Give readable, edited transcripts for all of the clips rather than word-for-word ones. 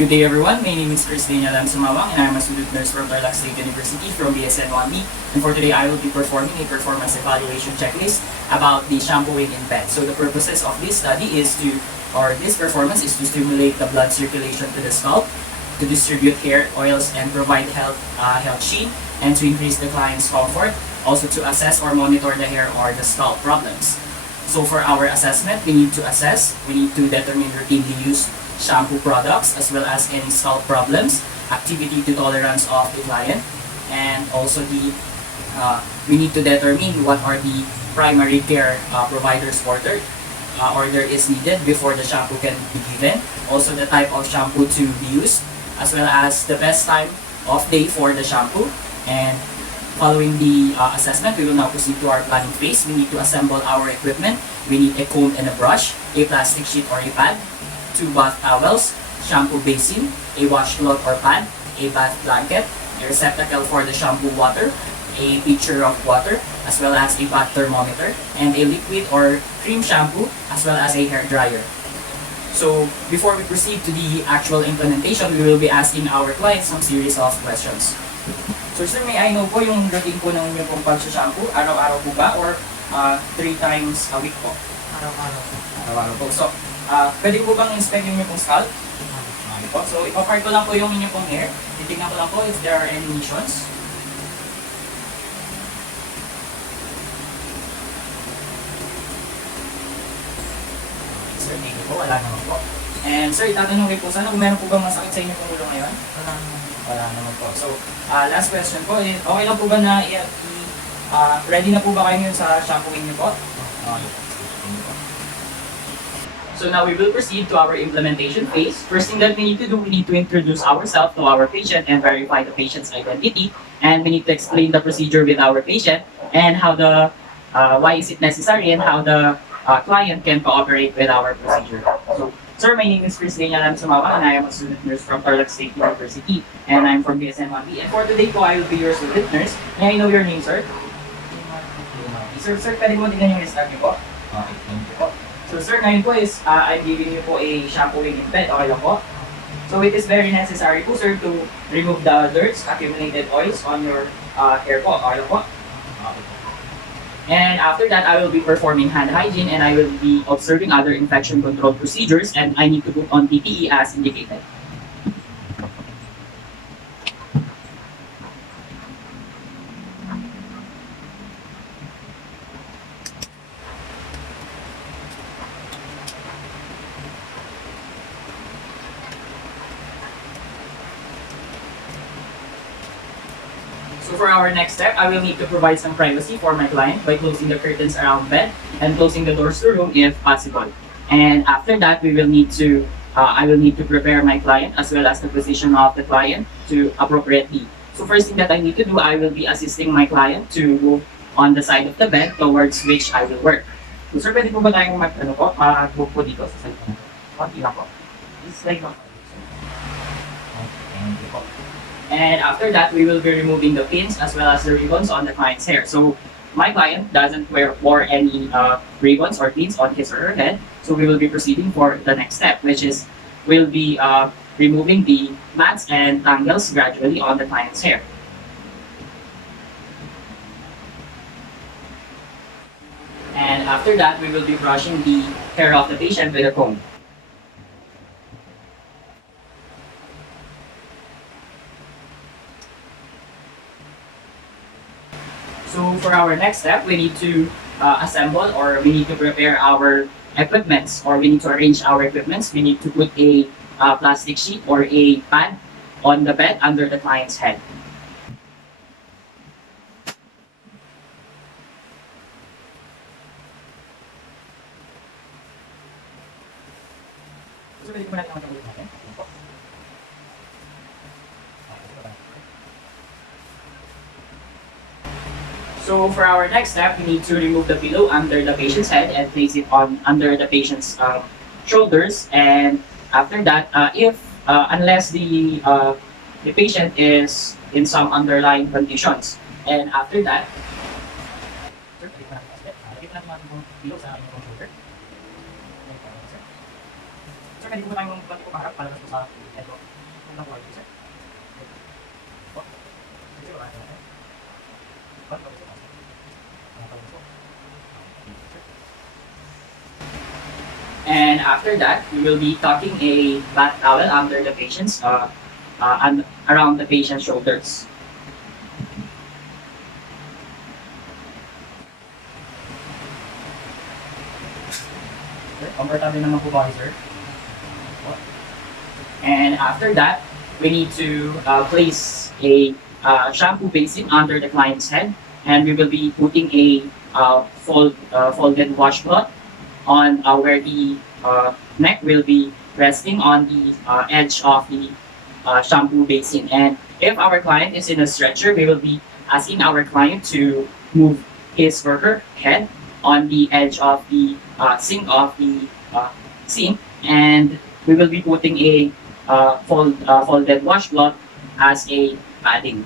Good day everyone, my name is Christina Sumawang and I am a student nurse from Tarlac State University from BSN 1B. And for today I will be performing a performance evaluation checklist about the shampooing in bed. So the purposes of this study is this performance is to stimulate the blood circulation to the scalp, to distribute hair oils and provide health sheen, and to increase the client's comfort, also to assess or monitor the hair or the scalp problems. So for our assessment, we need to determine routinely used shampoo products as well as any scalp problems, activity to tolerance of the client, and also we need to determine what are the primary care providers order is needed before the shampoo can be given. Also the type of shampoo to be used, as well as the best time of day for the shampoo. And following the assessment, we will now proceed to our planning phase. We need to assemble our equipment. We need a comb and a brush, a plastic sheet or a pad, 2 bath towels, shampoo basin, a washcloth or pad, a bath blanket, a receptacle for the shampoo water, a pitcher of water, as well as a bath thermometer, and a liquid or cream shampoo, as well as a hair dryer. So before we proceed to the actual implementation, we will be asking our clients some series of questions. So sir, may I know po yung routine po ng inyong pong pag-shampoo? Araw-araw po ba or 3 times a week po? Araw-araw po. Araw-araw po. So, pwede ko po bang inspect yung inyong pong scalp? Okay po. So, ipapart ko lang po yung inyong pong hair. Titignan ko lang po if there are any lesions. Sir, thank you po. Wala naman po. And sir, itatanong ko po sana kung meron po bang masakit sa inyong pong ulo ngayon? Wala naman. Wala naman po. So, last question po. Okay lang po ba na ready na po ba kayo yun sa shampooing niyo po? Okay. So now we will proceed to our implementation phase. First thing that we need to do, we need to introduce ourselves to our patient and verify the patient's identity. And we need to explain the procedure with our patient and how why is it necessary and how the client can cooperate with our procedure. So, sir, my name is Christina Sumawang and I am a student nurse from Tarlac State University. And I'm from BSN 1B. And for today po, I will be your student nurse. May I know your name, sir? Sir, pwede mo tingnan yung list niyo po? Okay, thank you po. So sir, ngayon po is I'm giving you po a shampooing in bed, okay lang po? So it is very necessary po sir to remove the dirt, accumulated oils on your hair po, okay lang po? And after that, I will be performing hand hygiene and I will be observing other infection control procedures and I need to put on PPE as indicated. So for our next step, I will need to provide some privacy for my client by closing the curtains around bed and closing the doors to the room if possible. And after that, I will need to prepare my client as well as the position of the client to appropriately. So first thing that I need to do, I will be assisting my client to move on the side of the bed towards which I will work. So sir, pwede po ba tayong mag-move po dito sa side po? Konti lang po. This slide lang po. Thank you po. And after that, we will be removing the pins as well as the ribbons on the client's hair. So my client doesn't wear any ribbons or pins on his or her head. So we will be proceeding for the next step, which is we'll be removing the mats and tangles gradually on the client's hair. And after that, we will be brushing the hair of the patient with a comb. So for our next step, we need to assemble or we need to prepare our equipments or we need to arrange our equipments. We need to put a plastic sheet or a pad on the bed under the client's head. So, pwede ko natin ang natin. So for our next step, we need to remove the pillow under the patient's head and place it under the patient's shoulders. And after that, unless the patient is in some underlying conditions, and after that, Sir, pwede po tayong konti po paharap, palabas po sa head ko. Punta po kayo, sir. Po. Sige, sir, wala natin. Konti po, sir. Palabas po. Sir. And after that, we will be tucking a bath towel under the patient's, and around the patient's shoulders. Sir, comfortable naman po ba kayo, sir? And after that, we need to place a shampoo basin under the client's head, and we will be putting a folded washcloth on where the neck will be resting on the edge of the shampoo basin. And if our client is in a stretcher, we will be asking our client to move his or her head on the edge of the sink, and we will be putting a folded washcloth as a padding.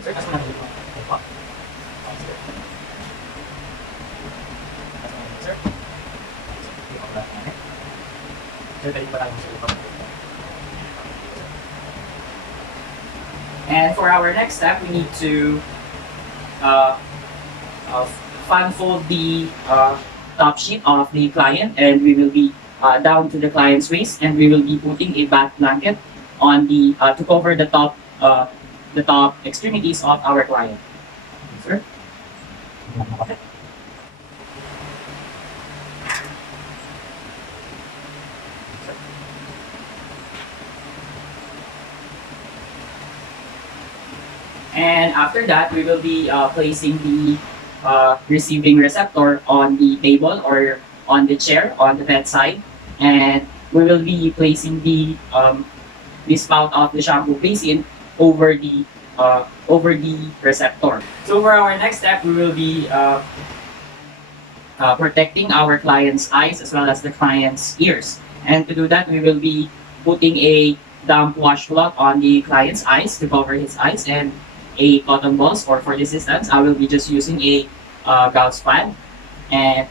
Sir, kasi natin ito. Sir? Sir, pwede pa tayo sa. And for our next step, we need to fan fold the top sheet of the client, and we will be down to the client's waist, and we will be putting a bath blanket on the to cover the top extremities of our client. Sir? And after that, we will be placing the receiving receptor on the table or on the chair on the bedside, and we will be placing the spout of the shampoo basin over the receptor. So for our next step, we will be protecting our client's eyes as well as the client's ears. And to do that, we will be putting a damp washcloth on the client's eyes to cover his eyes, and a cotton balls, or for this instance, I will be just using a gauze pad. And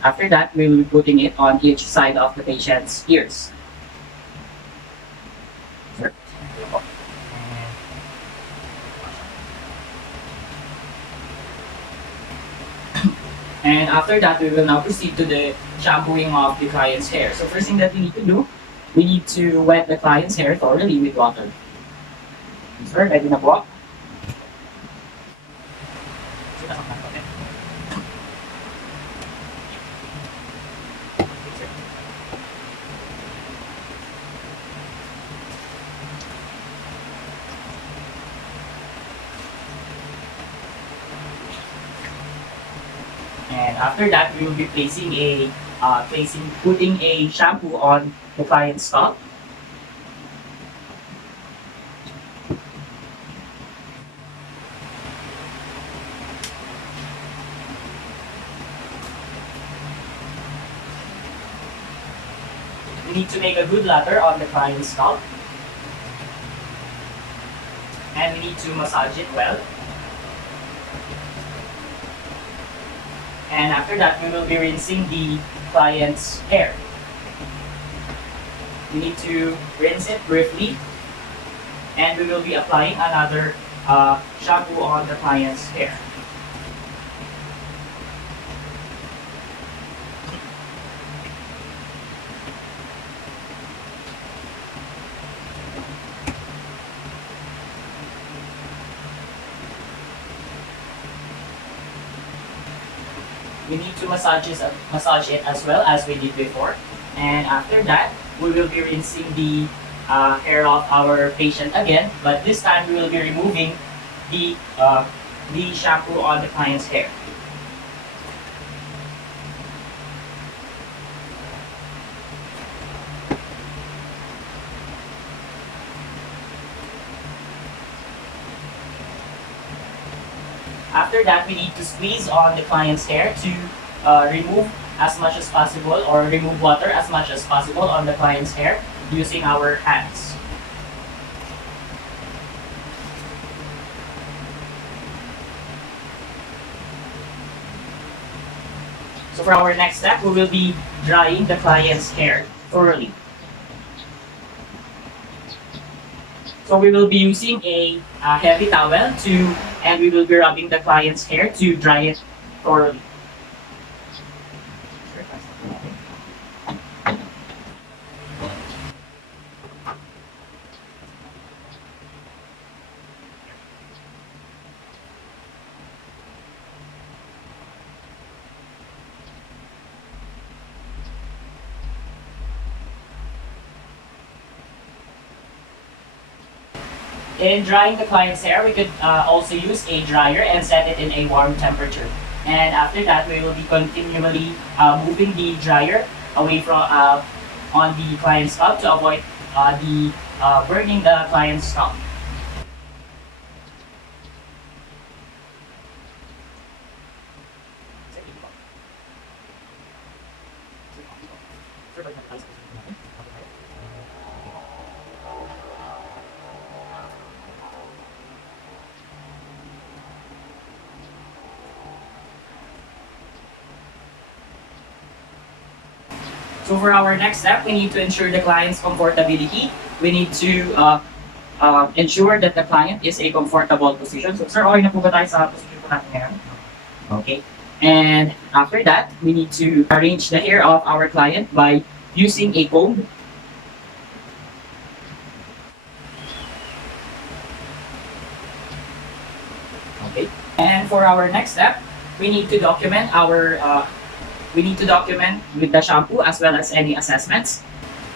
after that, we will be putting it on each side of the patient's ears. Sure. And after that, we will now proceed to the shampooing of the client's hair. So first thing that we need to do, we need to wet the client's hair thoroughly with water. Sir, ready na po? And after that, we will be putting a shampoo on the client's scalp. We need to make a good lather on the client's scalp. And we need to massage it well. And after that, we will be rinsing the client's hair. We need to rinse it briefly, and we will be applying another shampoo on the client's hair. We need to massage it as well as we did before. And after that, we will be rinsing the hair of our patient again, but this time we will be removing the shampoo on the client's hair. After that, we need to squeeze on the client's hair to remove as much as possible, or remove water as much as possible on the client's hair using our hands. So for our next step, we will be drying the client's hair thoroughly. So we will be using a heavy towel and we will be rubbing the client's hair to dry it thoroughly. In drying the client's hair, we could also use a dryer and set it in a warm temperature. And after that, we will be continually moving the dryer away from on the client's scalp to avoid the burning the client's scalp. So for our next step, we need to ensure the client's comfortability. We need to ensure that the client is a comfortable position. So sir, okay na po ba tayo sa position po natin ngayon? Okay. And after that, we need to arrange the hair of our client by using a comb. Okay. And for our next step, we need to document with the shampoo as well as any assessments.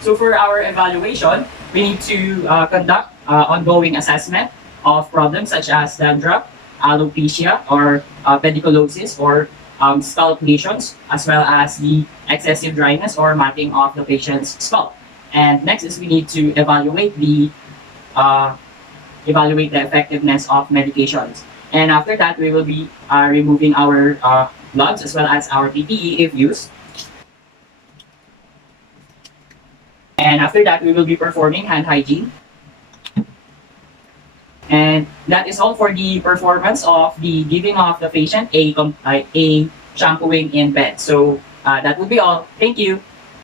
So for our evaluation, we need to conduct ongoing assessment of problems such as dandruff, alopecia, or pediculosis, or scalp lesions, as well as the excessive dryness or matting of the patient's scalp. And next is we need to evaluate the effectiveness of medications. And after that, we will be removing our gloves as well as our PPE if used. And after that, we will be performing hand hygiene. And that is all for the performance of the giving of the patient a shampooing in bed. So that would be all. Thank you.